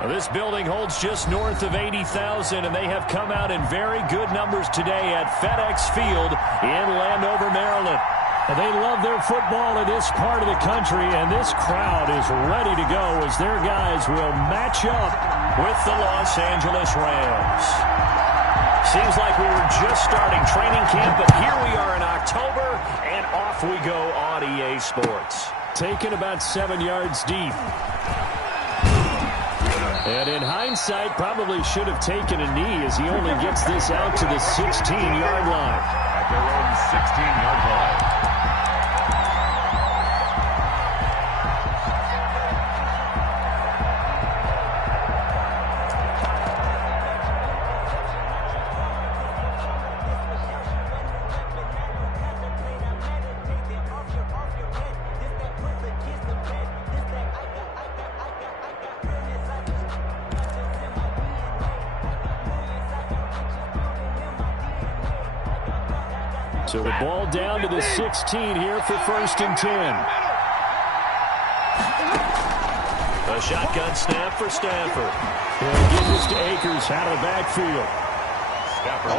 Well, this building holds just north of 80,000, and they have come out in very good numbers today at FedEx Field in Landover, Maryland. They love their football in this part of the country, and this crowd is ready to go as their guys will match up with the Los Angeles Rams. Seems like we were just starting training camp, but here we are in October, and off we go on EA Sports. Taken about 7 yards deep. And in hindsight, probably should have taken a knee as he only gets this out to the 16-yard line. At their own 16-yard line. So the ball down to the 16 here for 1st and 10. A shotgun snap for Stafford. They'll give this to Akers out of the backfield.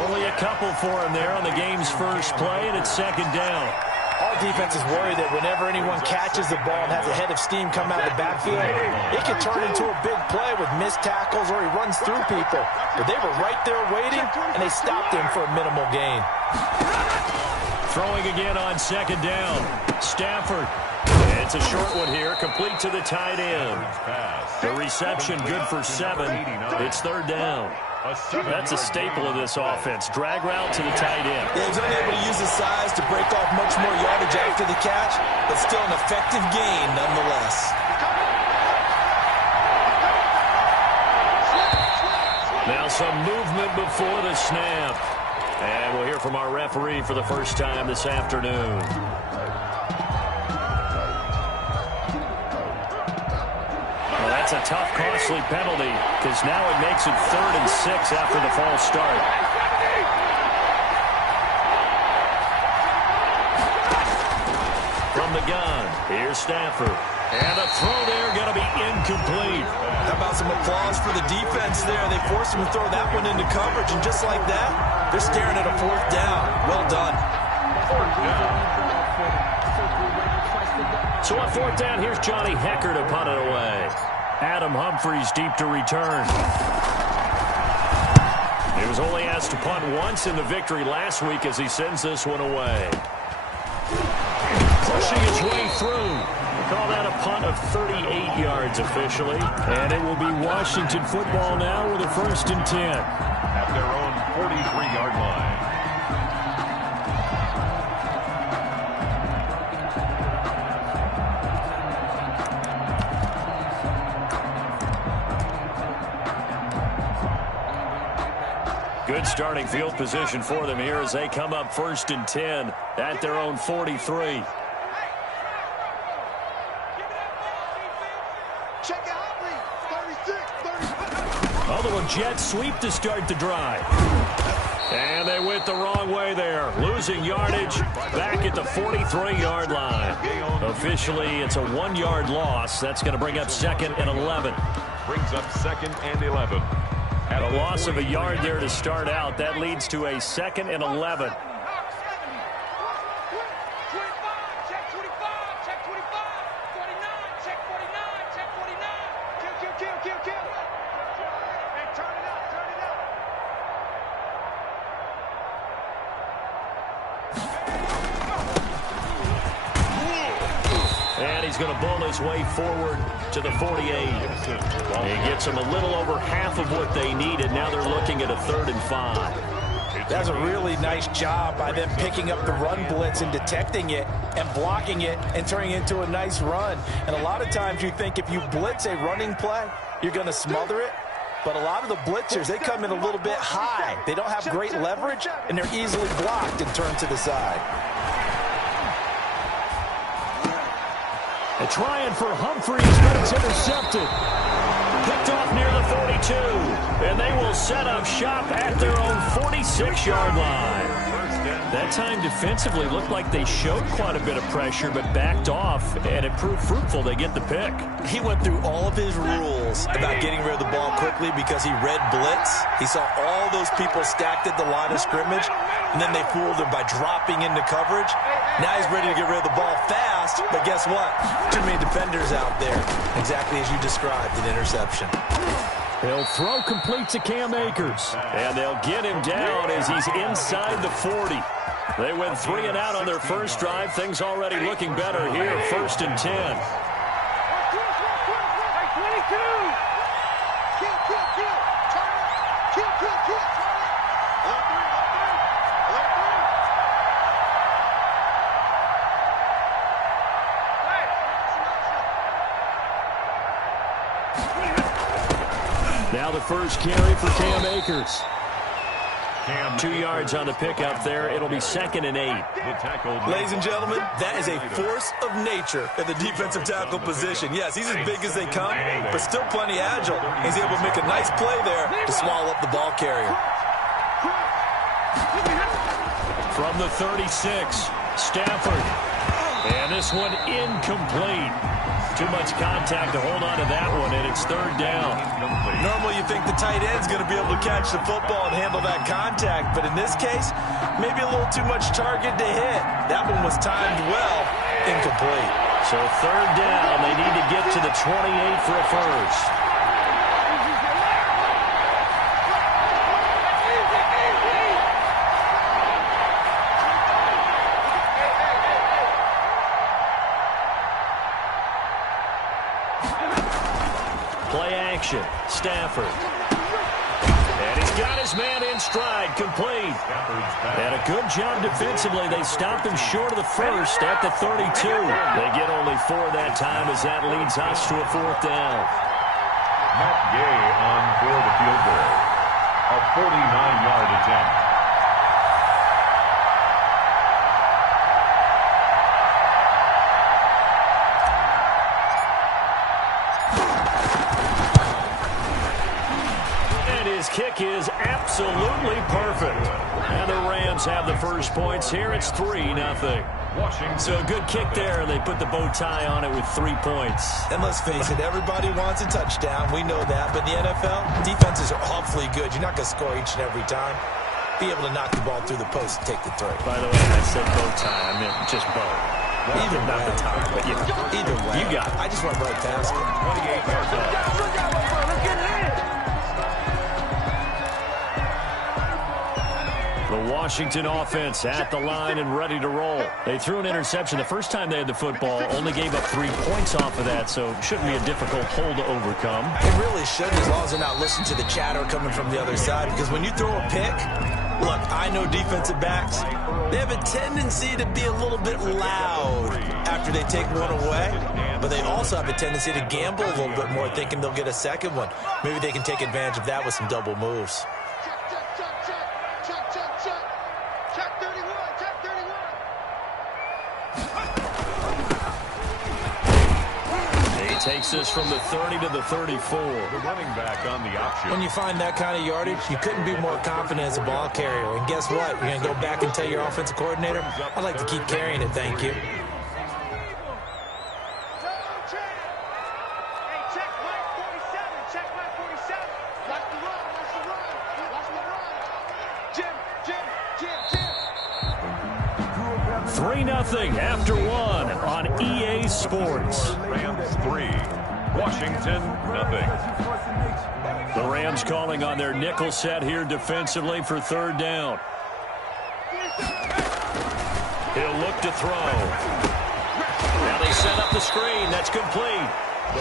Only a couple for him there on the game's first play, and it's 2nd down. All defenses worry that whenever anyone catches the ball and has a head of steam come out of the backfield, it can turn into a big play with missed tackles or he runs through people. But they were right there waiting, and they stopped him for a minimal gain. Throwing again on 2nd down. Stafford. It's a short one here, complete to the tight end. The reception good for 7. It's 3rd down. That's a staple of this offense. Drag route to the tight end. Yeah, he's unable to use his size to break off much more yardage after the catch, but still an effective gain nonetheless. Now some movement before the snap. And we'll hear from our referee for the first time this afternoon. Well, that's a tough, costly penalty because now it makes it 3rd and 6 after the false start. From the gun, here's Stafford. And a throw there going to be incomplete. How about some applause for the defense there? They forced him to throw that one into coverage, and just like that, they're staring at a 4th down. Well done. So on 4th down, here's Johnny Hecker to punt it away. Adam Humphries deep to return. He was only asked to punt once in the victory last week as he sends this one away. Pushing his way through. Call that a punt of 38 yards officially. And it will be Washington football now with a 1st and 10. At their own 43-yard line. Good starting field position for them here as they come up 1st and 10 at their own 43. Although a jet sweep to start the drive. And they went the wrong way there. Losing yardage back at the 43-yard line. Officially, it's a 1-yard loss. That's going to bring up 2nd and 11. Brings up 2nd and 11. At a loss of a yard there to start out. That leads to a 2nd and 11. And he's going to bull his way forward to the 48. He gets them a little over half of what they needed. Now they're looking at a 3rd and 5. That's a really nice job by them picking up the run blitz and detecting it and blocking it and turning it into a nice run. And a lot of times you think if you blitz a running play, you're going to smother it. But a lot of the blitzers, they come in a little bit high. They don't have great leverage, and they're easily blocked and turned to the side. A trying for Humphries, but it's intercepted. Picked off near the 42, and they will set up shop at their own 46-yard line. 1st and That time defensively looked like they showed quite a bit of pressure but backed off, and it proved fruitful. They get the pick. He went through all of his rules about getting rid of the ball quickly because he read blitz. He saw all those people stacked at the line of scrimmage, and then they fooled him by dropping into coverage. Now he's ready to get rid of the ball fast, but guess what? Too many defenders out there. Exactly as you described, an interception. He'll throw complete to Cam Akers. And they'll get him down as he's inside the 40. They went 3 and out on their first drive. Things already looking better here. 1st and 10. Now the first carry for Cam Akers. 2 yards on the pickup there. It'll be 2nd and 8. Ladies and gentlemen, that is a force of nature at the defensive tackle position. Yes, he's as big as they come, but still plenty agile. He's able to make a nice play there to swallow up the ball carrier. From the 36, Stafford. And this one incomplete. Too much contact to hold on to that one, and it's 3rd down. Normally you think the tight end's going to be able to catch the football and handle that contact, but in this case, maybe a little too much target to hit. That one was timed well, incomplete. So 3rd down, they need to get to the 28 for a first. Stafford. And he's got his man in stride, complete. And a good job defensively. They stopped him short of the first at the 32. They get only 4 that time as that leads us to a 4th down. Matt Gay on for the field goal. A 49-yard attempt. Kick is absolutely perfect. And the Rams have the first points here. It's 3-0. So a good kick there, and they put the bow tie on it with 3 points. And let's face it, everybody wants a touchdown. We know that. But in the NFL, defenses are awfully good. You're not going to score each and every time. Be able to knock the ball through the post and take the throw. By the way, I said bow tie. I meant just bow. Either way. Not the tie, but yeah. Either way. You got it. I just went right past it. 28 yards out. The Washington offense at the line and ready to roll. They threw an interception the first time they had the football, only gave up 3 points off of that, so shouldn't be a difficult hole to overcome. It really shouldn't, as long as they're not listening to the chatter coming from the other side, because when you throw a pick, look, I know defensive backs, they have a tendency to be a little bit loud after they take one away, but they also have a tendency to gamble a little bit more, thinking they'll get a second one. Maybe they can take advantage of that with some double moves. Takes this from the 30 to the 34. The running back on the option. When you find that kind of yardage, you couldn't be more confident as a ball carrier. And guess what? You're going to go back and tell your offensive coordinator, I'd like to keep carrying it, thank you. After 1 on EA Sports. Rams 3, Washington nothing. The Rams calling on their nickel set here defensively for 3rd down. He'll look to throw. Now they set up the screen. That's complete.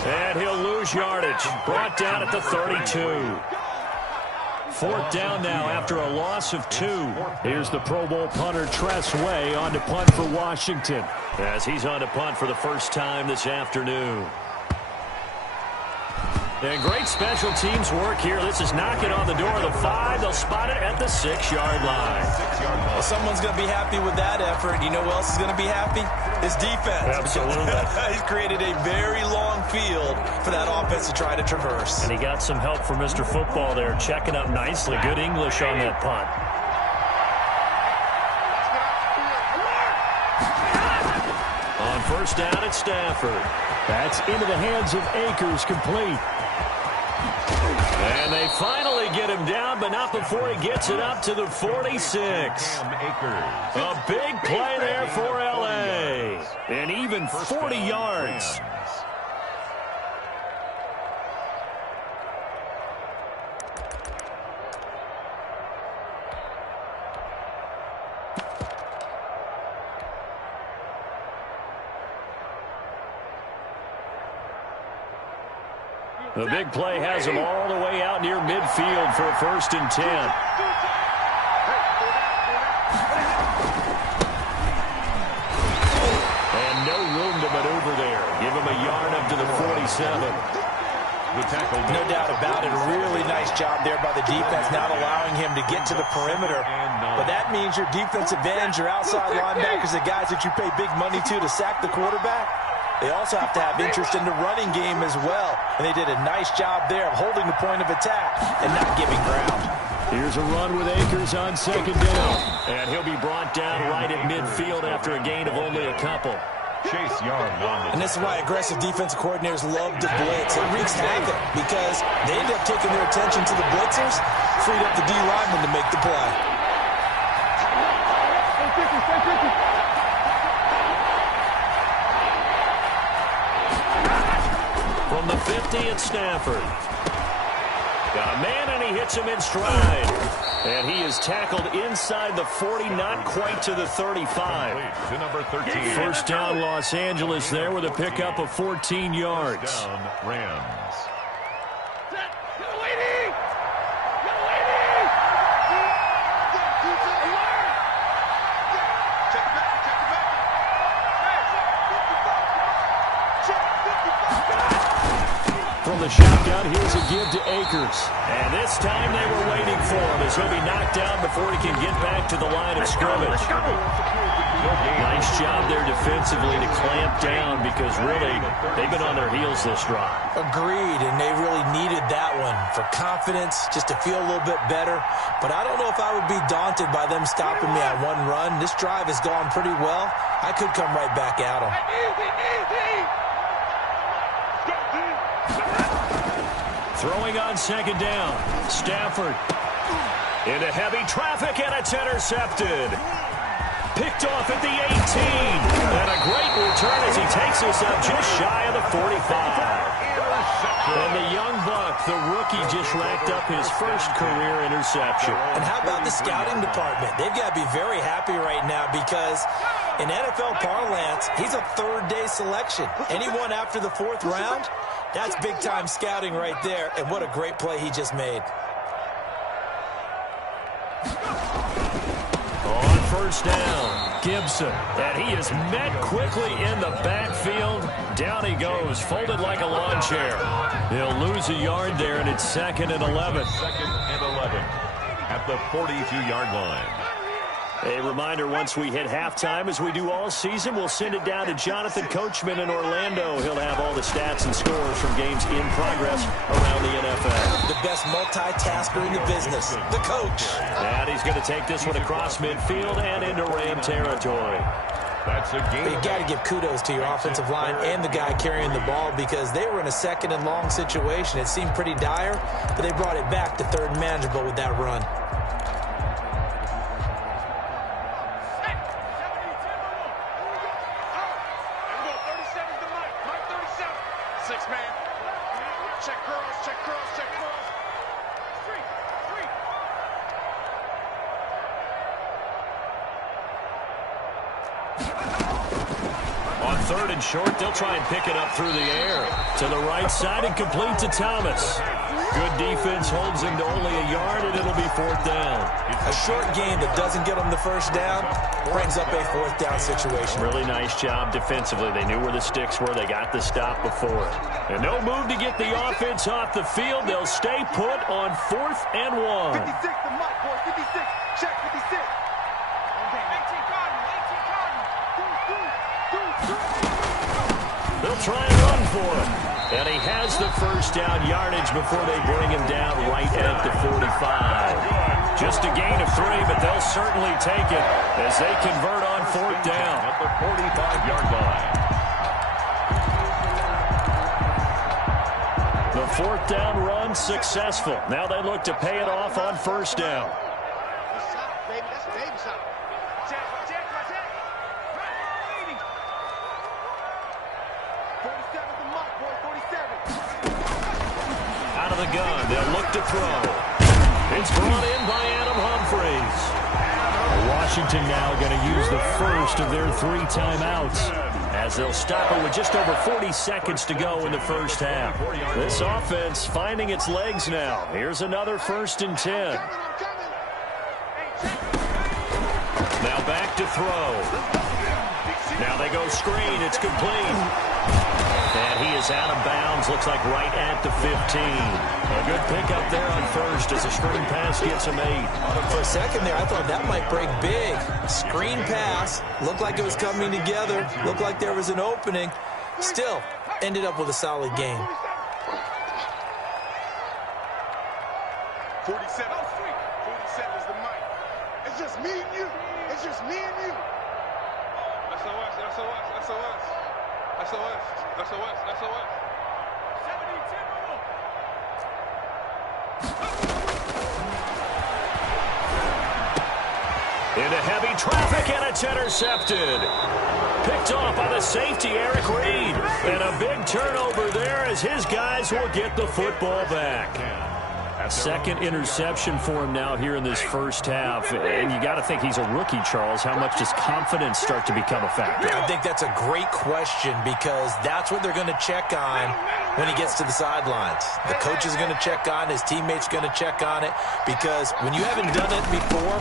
And he'll lose yardage. Brought down at the 32. 4th down now after a loss of 2. Here's the Pro Bowl punter Tress Way on to punt for Washington, as he's on to punt for the first time this afternoon. And great special teams work here. This is knocking on the door of the 5. They'll spot it at the 6-yard line. Well, someone's going to be happy with that effort. You know who else is going to be happy? His defense. Absolutely. He's created a very long field for that offense to try to traverse. And he got some help from Mr. Football there, checking up nicely. Good English on that punt. First down at Stafford. That's into the hands of Akers, complete. And they finally get him down, but not before he gets it up to the 46. A big play there for L.A. And even 40 yards. The big play has him all the way out near midfield for a 1st and 10. And no room to maneuver there. Give him a yard up to the 47. No doubt about it. A really nice job there by the defense, not allowing him to get to the perimeter. But that means your defensive ends, your outside linebackers, the guys that you pay big money to sack the quarterback, they also have to have interest in the running game as well. And they did a nice job there of holding the point of attack and not giving ground. Here's a run with Akers on 2nd down. And he'll be brought down right at midfield after a gain of only a couple. Chase Young on the And this is why aggressive defensive coordinators love to blitz. It wreaks havoc because they end up taking their attention to the blitzers, freed up the D lineman to make the play. From the 50 at Stafford. Got a man, and he hits him in stride. And he is tackled inside the 40, not quite to the 35. to number 13. First down, Los Angeles there with a pickup of 14 yards. Down, Rams. From the shotgun, here's a give to Akers. And this time they were waiting for him as he'll be knocked down before he can get back to the line of scrimmage. Nice job there defensively to clamp down because really they've been on their heels this drive. Agreed, and they really needed that one for confidence, just to feel a little bit better. But I don't know if I would be daunted by them stopping me on one run. This drive has gone pretty well. I could come right back at them. Throwing on 2nd down. Stafford into heavy traffic, and it's intercepted. Picked off at the 18. And a great return as he takes us up just shy of the 45. And the young buck, the rookie, just racked up his first career interception. And how about the scouting department? They've got to be very happy right now because in NFL parlance, he's a 3rd-day selection. Anyone after the 4th round, that's big-time scouting right there, and what a great play he just made. On 1st down, Gibson. And he is met quickly in the backfield. Down he goes, folded like a lawn chair. He'll lose a yard there, and it's 2nd and 11. 2nd and 11 at the 42-yard line. A reminder, once we hit halftime, as we do all season, we'll send it down to Jonathan Coachman in Orlando. He'll have all the stats and scores from games in progress around the NFL. The best multitasker in the business, the coach. And he's going to take this one across midfield and into Ram territory. That's a game. You got to give kudos to your offensive line and the guy carrying the ball because they were in a 2nd and long situation. It seemed pretty dire, but they brought it back to 3rd and manageable with that run. On 3rd and short, they'll try and pick it up through the air. To the right side and complete to Thomas. Good defense holds him to only a yard, and it'll be 4th down. A short game that doesn't get them the 1st down brings up a 4th down situation. Really nice job defensively. They knew where the sticks were. They got the stop before it. And no move to get the offense off the field. They'll stay put on 4th and 1. 56, the mic, boy. 56. Check 56. They'll try and run for him. And he has the 1st down yardage before they bring him down right at the 45. Just a gain of 3, but they'll certainly take it as they convert on 4th down. At the 45-yard line. The fourth down run successful. Now they look to pay it off on first down. Out of the gun, they'll look to throw. It's brought in by Adam Humphries. Washington now going to use the first of their 3 timeouts, as they'll stop it with just over 40 seconds to go in the first half. This offense finding its legs now. Here's another 1st and 10. Now back to throw. Now they go screen. It's complete. And he is out of bounds. Looks like right at the 15. A good pickup there on first as a screen pass gets him 8. For a second there, I thought that might break big. Screen pass. Looked like it was coming together. Looked like there was an opening. Still, ended up with a solid game. 47 is the mic. It's just me and you. It's just me and you. SOS, SOS, SOS. SOS, SOS, SOS. 70-10. Into heavy traffic, and it's intercepted. Picked off by the safety, Eric Reed. And a big turnover there as his guys will get the football back. Second interception for him now here in this first half. And you got to think he's a rookie, Charles. How much does confidence start to become a factor? I think that's a great question because that's what they're going to check on when he gets to the sidelines. The coach is going to check on, his teammates going to check on it, because when you haven't done it before,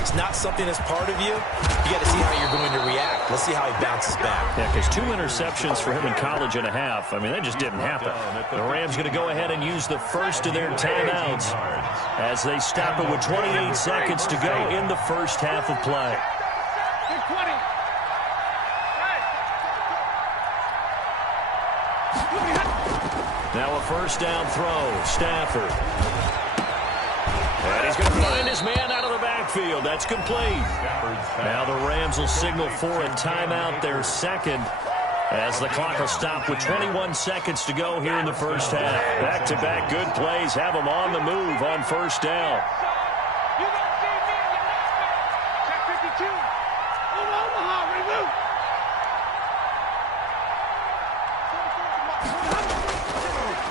it's not something that's part of you. You got to see how you're going to react. Let's see how he bounces back. Yeah, because 2 interceptions for him in college and a half. I mean, that just didn't happen. The Rams going to go ahead and use the first of their timeouts as they stop it with 28 seconds to go in the first half of play. Now a first down throw. Stafford. And he's going to find his man out of the backfield. That's complete. Now the Rams will signal for a timeout, their second, as the clock will stop with 21 seconds to go here in the first half. Back-to-back good plays have them on the move on first down.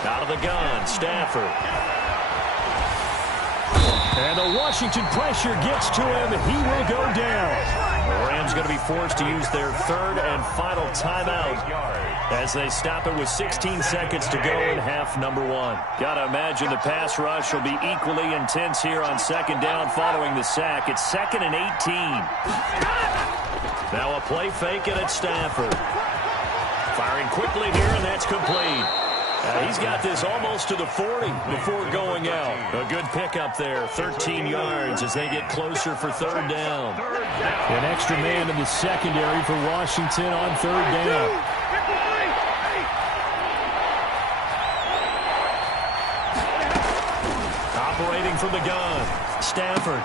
Out of the gun, Stafford. And the Washington pressure gets to him. He will go down. The Rams going to be forced to use their third and final timeout as they stop it with 16 seconds to go in half number 1. Got to imagine the pass rush will be equally intense here on second down following the sack. It's 2nd and 18. Now a play fake, and it's Stafford. Firing quickly here, and that's complete. He's got this almost to the 40 before going out. A good pickup there, 13 yards as they get closer for third down. An extra man in the secondary for Washington on third down. Operating from the gun, Stafford.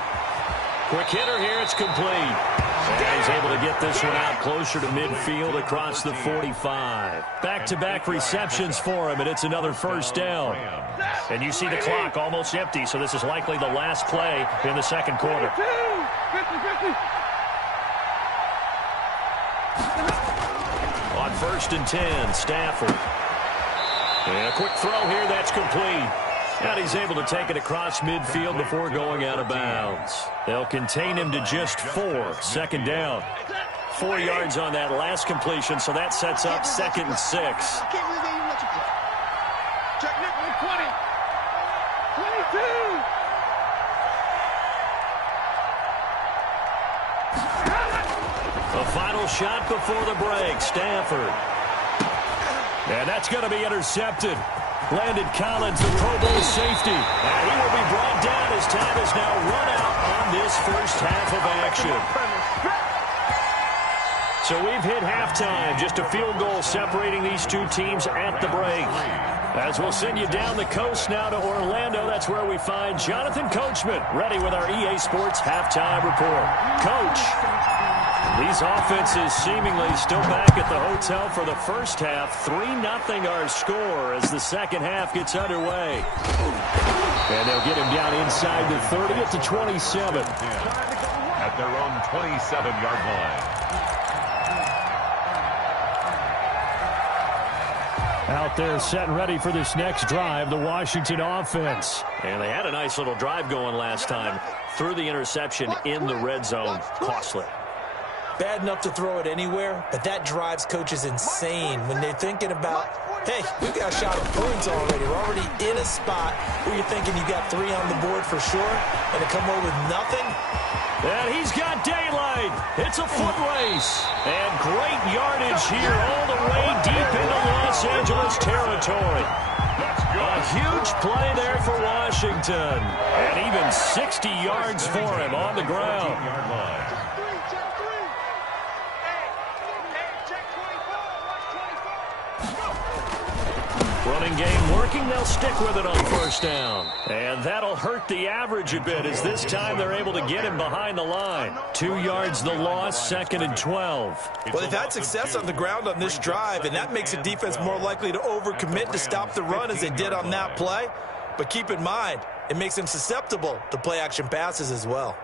Quick hitter here, it's complete. And he's able to get this one out closer to midfield across the 45. Back-to-back receptions for him, and it's another first down. And you see the clock almost empty, so this is likely the last play in the second quarter. On 1st and 10, Stafford. And a quick throw here, that's complete. And he's able to take it across midfield before going out of bounds. They'll contain him to just 4. Second down. 4 yards on that last completion, so that sets up 2nd and 6. The final shot before the break, Stafford. And that's going to be intercepted. Landon Collins, the Pro Bowl safety. And he will be brought down as time is now run out on this first half of action. So we've hit halftime. Just a field goal separating these two teams at the break. As we'll send you down the coast now to Orlando, that's where we find Jonathan Coachman ready with our EA Sports Halftime Report. Coach. These offenses seemingly still back at the hotel for the first half. 3-0 our score as the second half gets underway. And they'll get him down inside the 30 at the 27. At their own 27-yard line. Out there set and ready for this next drive, the Washington offense. And they had a nice little drive going last time. Threw the interception in the red zone. Costly. Bad enough to throw it anywhere, but that drives coaches insane when they're thinking about, hey, we've got a shot at points already. We're already in a spot where you're thinking you got 3 on the board for sure, and to come away with nothing. And he's got daylight. It's a foot race. And great yardage here all the way deep into Los Angeles territory. A huge play there for Washington. And even 60 yards for him on the ground. Running game working. They'll stick with it on first down. And that'll hurt the average a bit as this time they're able to get him behind the line. 2 yards the loss, 2nd and 12. Well, they've had success on the ground on this drive, and that makes the defense more likely to overcommit to stop the run as they did on that play. But keep in mind, it makes them susceptible to play-action passes as well.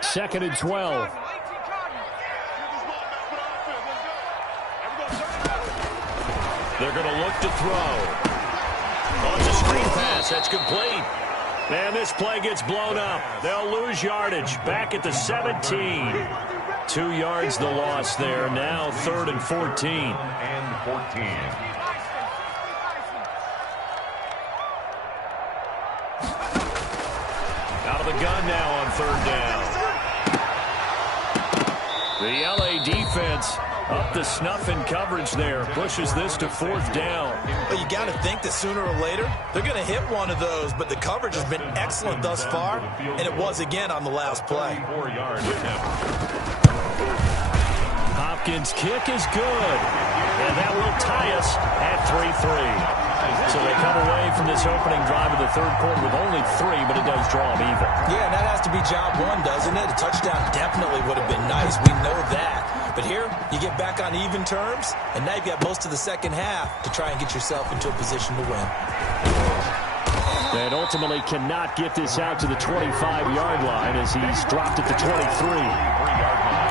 Second and 12. They're going to look to throw. On the screen pass, that's complete. And this play gets blown up. They'll lose yardage. Back at the 17. 2 yards the loss there. Now 3rd and 14. And 14. Out of the gun now on 3rd down. The LA defense up to snuff in coverage there. Pushes this to 4th down. But you got to think that sooner or later, they're going to hit one of those. But the coverage has been excellent thus far, and it was again on the last play. 4 yards attempt. Hopkins' kick is good. And that will tie us at 3-3. So they come away from this opening drive of the 3rd quarter with only 3, but it does draw them even. Yeah, and that has to be job one, doesn't it? A touchdown definitely would have been nice. We know that. But here, you get back on even terms, and now you've got most of the second half to try and get yourself into a position to win. And ultimately cannot get this out to the 25-yard line as he's dropped at the 23. 3-yard line.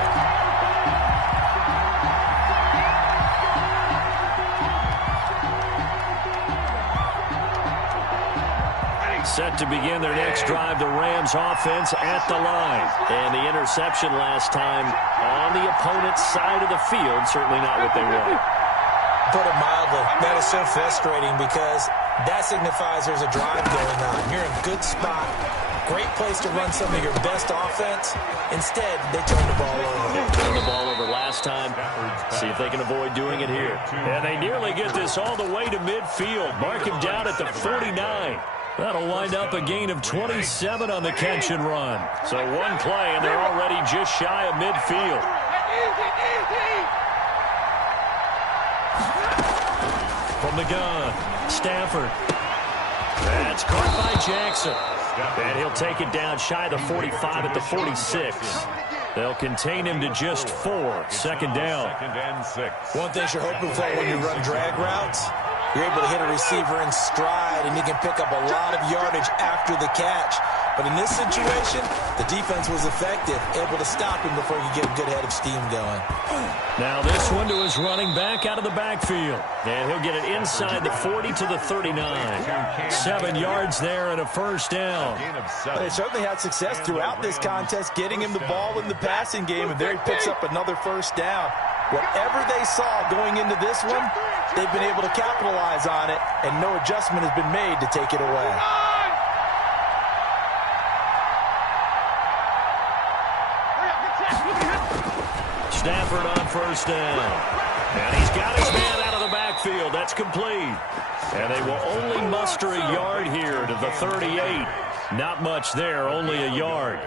Set to begin their next drive, the Rams offense at the line. And the interception last time on the opponent's side of the field, certainly not what they want. Put it mildly, that is so frustrating because that signifies there's a drive going on. You're in a good spot, great place to run some of your best offense. Instead, they turn the ball over. They turned the ball over last time. See if they can avoid doing it here. And they nearly get this all the way to midfield. Mark him down at the 49. That'll wind up a gain of 27 on the catch and run. So one play, and they're already just shy of midfield. From the gun, Stafford. That's caught by Jackson. And he'll take it down shy of the 45 at the 46. They'll contain him to just 4. 2nd down. 2nd and 6. One thing you're hoping for when you run drag routes, you're able to hit a receiver in stride, and you can pick up a lot of yardage after the catch. But in this situation, the defense was effective, able to stop him before you get a good head of steam going. Now this one to his running back out of the backfield. And he'll get it inside the 40 to the 39. 7 yards there and a 1st down. They certainly had success throughout this contest, getting him the ball in the passing game, and there he picks up another 1st down. Whatever they saw going into this one, they've been able to capitalize on it, and no adjustment has been made to take it away. Stafford on 1st down. And he's got his man out of the backfield. That's complete. And they will only muster a yard here to the 38. Not much there, only a yard.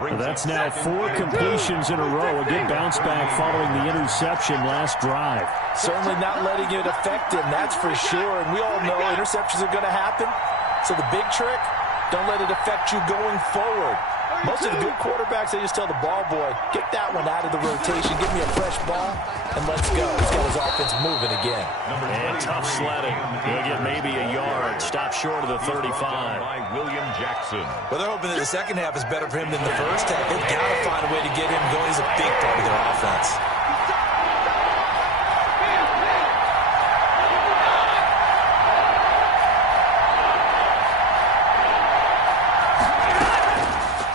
That's now 4 completions in a row. A good bounce back following the interception last drive. Certainly not letting it affect him, that's for sure. And we all know interceptions are going to happen. So the big trick, don't let it affect you going forward. Most of the good quarterbacks, they just tell the ball boy, get that one out of the rotation, give me a fresh ball, and let's go. He's got his offense moving again. And tough sledding. He'll get maybe a yard. Stop short of the 35. William Jackson. Well, they're hoping that the second half is better for him than the first half. They've got to find a way to get him going. He's a big part of their offense.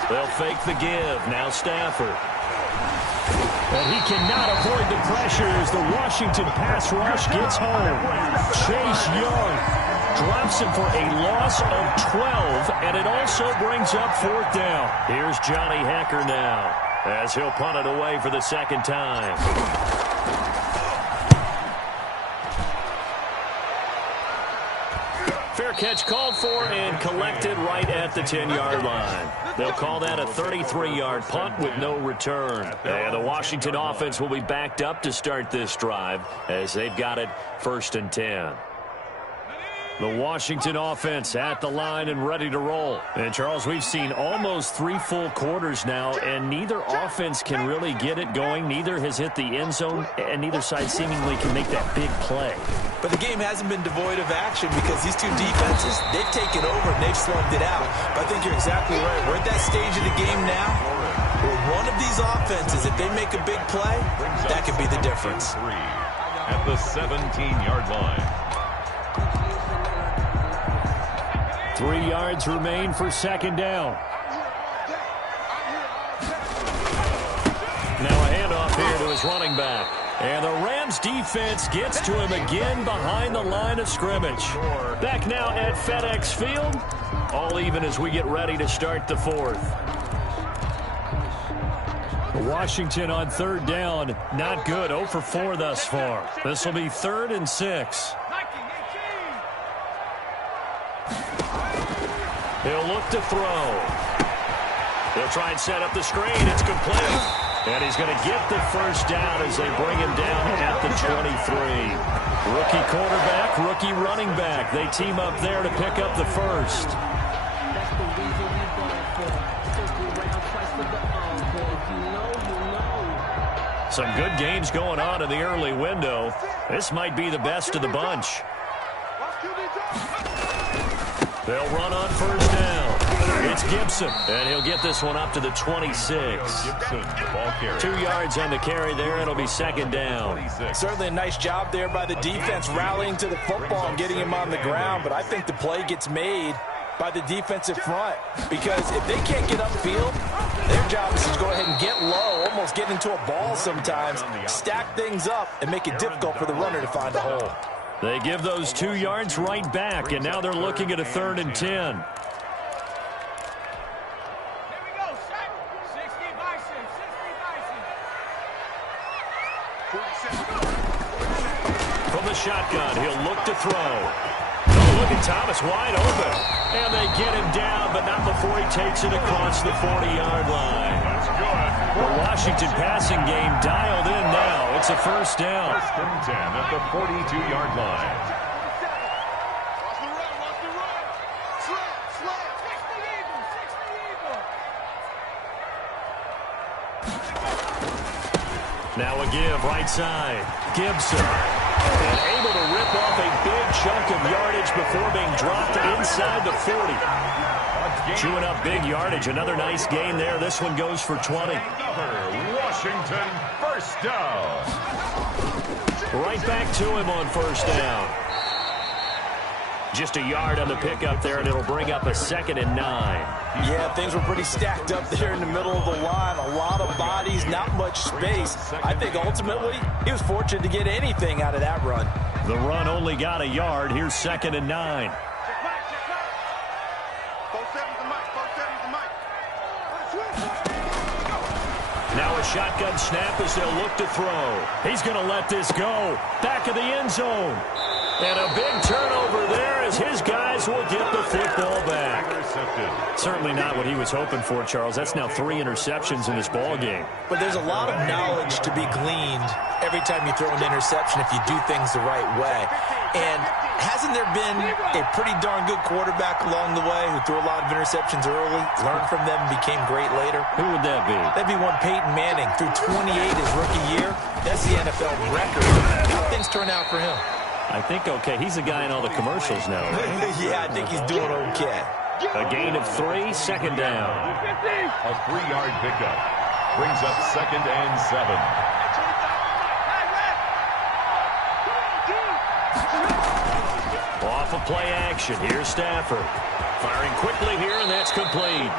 They'll fake the give. Now Stafford. And he cannot avoid the pressure as the Washington pass rush gets home. Chase Young drops him for a loss of 12, and it also brings up 4th down. Here's Johnny Hecker now as he'll punt it away for the second time. Fair catch called for and collected right at the 10-yard line. They'll call that a 33-yard punt with no return. And the Washington offense will be backed up to start this drive as they've got it 1st and 10. The Washington offense at the line and ready to roll. And, Charles, we've seen almost 3 full quarters now, and neither offense can really get it going. Neither has hit the end zone, and neither side seemingly can make that big play. But the game hasn't been devoid of action because these two defenses, they've taken over and they've slugged it out. But I think you're exactly right. We're at that stage of the game now where one of these offenses, if they make a big play, that could be the difference. At the 17-yard line. 3 yards remain for 2nd down. Now a handoff here to his running back. And the Rams defense gets to him again behind the line of scrimmage. Back now at FedEx Field. All even as we get ready to start the 4th. Washington on 3rd down. Not good. 0 for 4 thus far. This will be 3rd and 6. He'll look to throw. He'll try and set up the screen. It's complete. And he's going to get the 1st down as they bring him down at the 23. Rookie quarterback, rookie running back. They team up there to pick up the 1st. Some good games going on in the early window. This might be the best of the bunch. They'll run on 1st down. It's Gibson, and he'll get this one up to the 26. Gibson, ball carry. 2 yards on the carry there. It'll be 2nd down. Certainly a nice job there by the defense rallying to the football and getting him on the ground, but I think the play gets made by the defensive front because if they can't get upfield, their job is to go ahead and get low, almost get into a ball sometimes, stack things up, and make it difficult for the runner to find a hole. They give those 2 yards right back, and now they're looking at a 3rd and 10. From the shotgun, he'll look to throw. Oh, look at Thomas wide open. And they get him down, but not before he takes it across the 40-yard line. The Washington passing game dialed in now. It's a 1st down. 1st and 10 at the 42-yard line. Now a give right side. Gibson. And able to rip off a big chunk of yardage before being dropped inside the 40. Chewing up big yardage. Another nice gain there. This one goes for 20. Washington, 1st down. Right back to him on 1st down. Just a yard on the pickup there, and it'll bring up a 2nd and 9. Yeah, things were pretty stacked up there in the middle of the line. A lot of bodies, not much space. I think ultimately he was fortunate to get anything out of that run. The run only got a yard. Here's 2nd and 9. Now a shotgun snap as they'll look to throw. He's going to let this go. Back of the end zone. And a big turnover there as his guys will get the football back. intercepted. Certainly not what he was hoping for, Charles. That's now 3 interceptions in this ball game. But there's a lot of knowledge to be gleaned every time you throw an interception if you do things the right way. And hasn't there been a pretty darn good quarterback along the way who threw a lot of interceptions early, learned from them, and became great later? Who would that be? That'd be one Peyton Manning. Threw 28 his rookie year. That's the NFL record. How things turn out for him? I think okay. He's the guy in all the commercials now, right? Yeah, I think he's doing okay. A gain of 3, second down. A 3-yard pickup brings up 2nd and 7. Off of play action. Here's Stafford. Firing quickly here, and that's complete.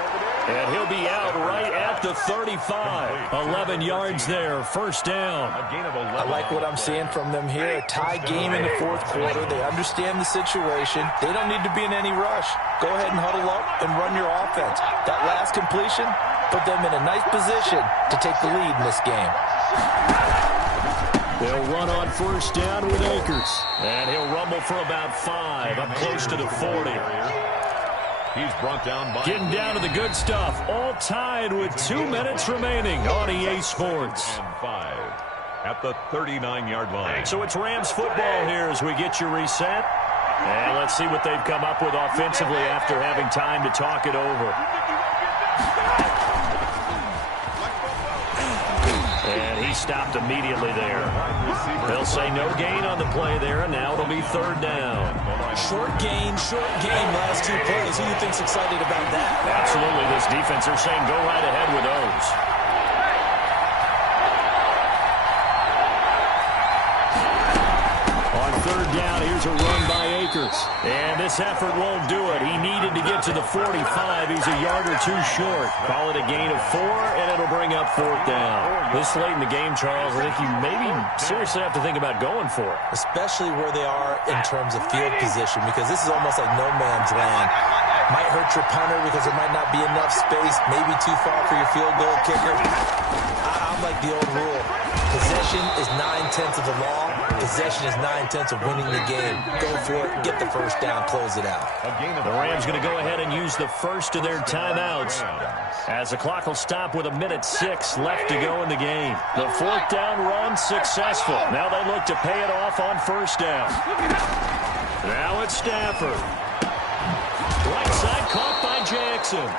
And he'll be out right at the 35. 11 yards there, first down. I like what I'm seeing from them here. A tie game in the fourth quarter. They understand the situation. They don't need to be in any rush. Go ahead and huddle up and run your offense. That last completion put them in a nice position to take the lead in this game. They'll run on first down with Akers. And he'll rumble for about 5, up close to the 40. He's brought down by... Getting down to the good stuff. All tied with 2 minutes remaining on EA Sports. And 5 at the 39-yard line. So it's Rams football here as we get you reset. And let's see what they've come up with offensively after having time to talk it over. And he stopped immediately there. They'll say no gain on the play there, and now it'll be third down. Short game, last 2 plays. Who do you think's excited about that? Absolutely, this defense, they're saying go right ahead with those. On third down, here's a run by Akers. And this effort won't do it. He needed to get to the 45. He's a yard or 2 short. Call it a gain of 4, and it'll bring up fourth down. This late in the game, Charles, I think you maybe seriously have to think about going for it. Especially where they are in terms of field position, because this is almost like no man's land. Might hurt your punter because there might not be enough space, maybe too far for your field goal kicker. I'm like the old rule. Possession is 9/10 of the law. Possession is 9/10 of winning the game. Go for it, get the first down, close it out. The Rams going to go ahead and use the first of their timeouts as the clock will stop with 1:06 left to go in the game. The fourth down run successful. Now they look to pay it off on first down. Now it's Stafford. Right side caught by Jackson.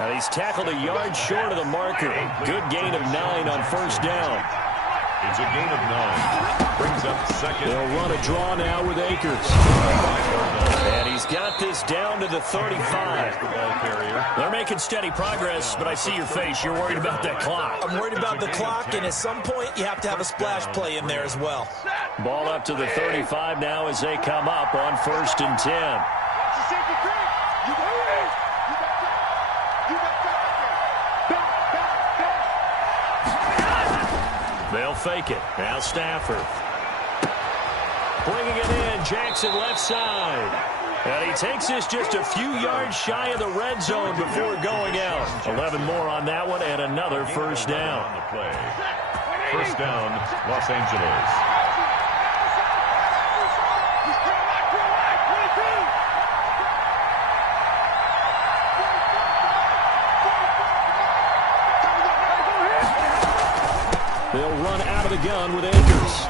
Now he's tackled a yard short of the marker. Good gain of 9 on first down. It's a gain of 9. Brings up second. They'll run a draw now with Akers. And he's got this down to the 35. They're making steady progress, but I see your face. You're worried about that clock. I'm worried about the clock, and at some point you have to have a splash play in there as well. Ball up to the 35 now as they come up on first and 10. They'll fake it. Now Stafford. Bringing it in. Jackson left side. And he takes this just a few yards shy of the red zone before going out. 11 more on that one and another first down. First down, Los Angeles. They'll run out of the gun with Akers.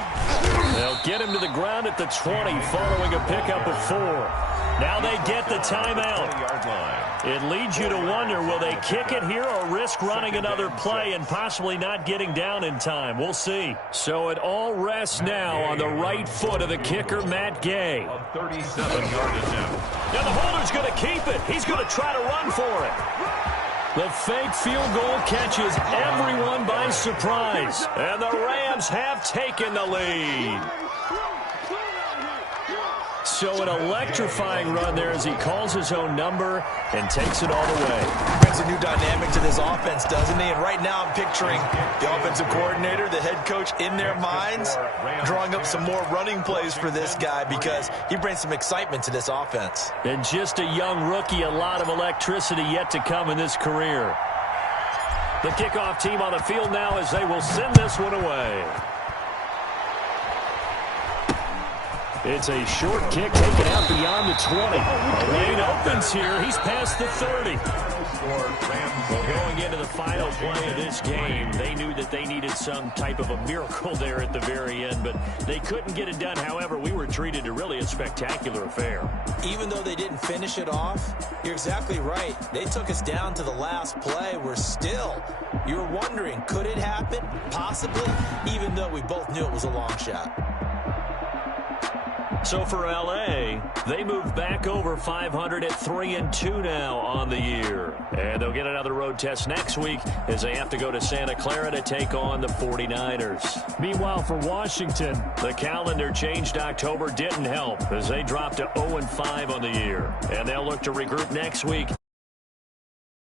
They'll get him to the ground at the 20 following a pickup of 4. Now they get the timeout. It leads you to wonder, will they kick it here or risk running another play and possibly not getting down in time? We'll see. So it all rests now on the right foot of the kicker, Matt Gay. A 37-yard attempt. Now the holder's going to keep it. He's going to try to run for it. The fake field goal catches everyone by surprise. And the Rams have taken the lead. So an electrifying run there as he calls his own number and takes it all the way. Brings a new dynamic to this offense, doesn't he? And right now I'm picturing the offensive coordinator, the head coach in their minds, drawing up some more running plays for this guy because he brings some excitement to this offense. And just a young rookie, a lot of electricity yet to come in this career. The kickoff team on the field now as they will send this one away. It's a short kick taken out beyond the 20. A lane opens here. He's past the 30. Well, going into the final play of this game, they knew that they needed some type of a miracle there at the very end, but they couldn't get it done. However, we were treated to really a spectacular affair. Even though they didn't finish it off, you're exactly right. They took us down to the last play. We're still, you were wondering, could it happen? Possibly, even though we both knew it was a long shot. So for L.A., they move back over 500 at 3-2 now on the year. And they'll get another road test next week as they have to go to Santa Clara to take on the 49ers. Meanwhile, for Washington, the calendar changed. October didn't help as they dropped to 0-5 on the year. And they'll look to regroup next week.